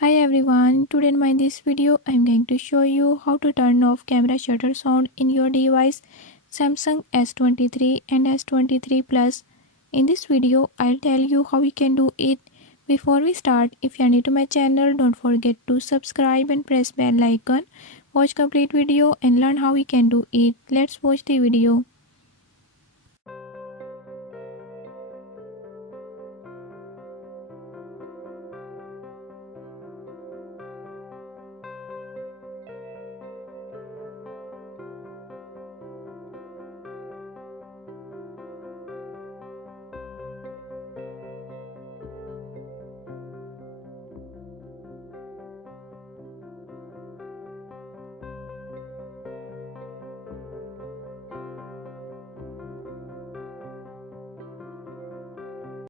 Hi everyone, today in this video I am going to show you how to turn off camera shutter sound in your device Samsung S23 and S23 Plus. In this video I'll tell you how you can do it. Before we start, if you are new to my channel, don't forget to subscribe and press bell icon. Watch complete video and learn how we can do it. Let's watch the video.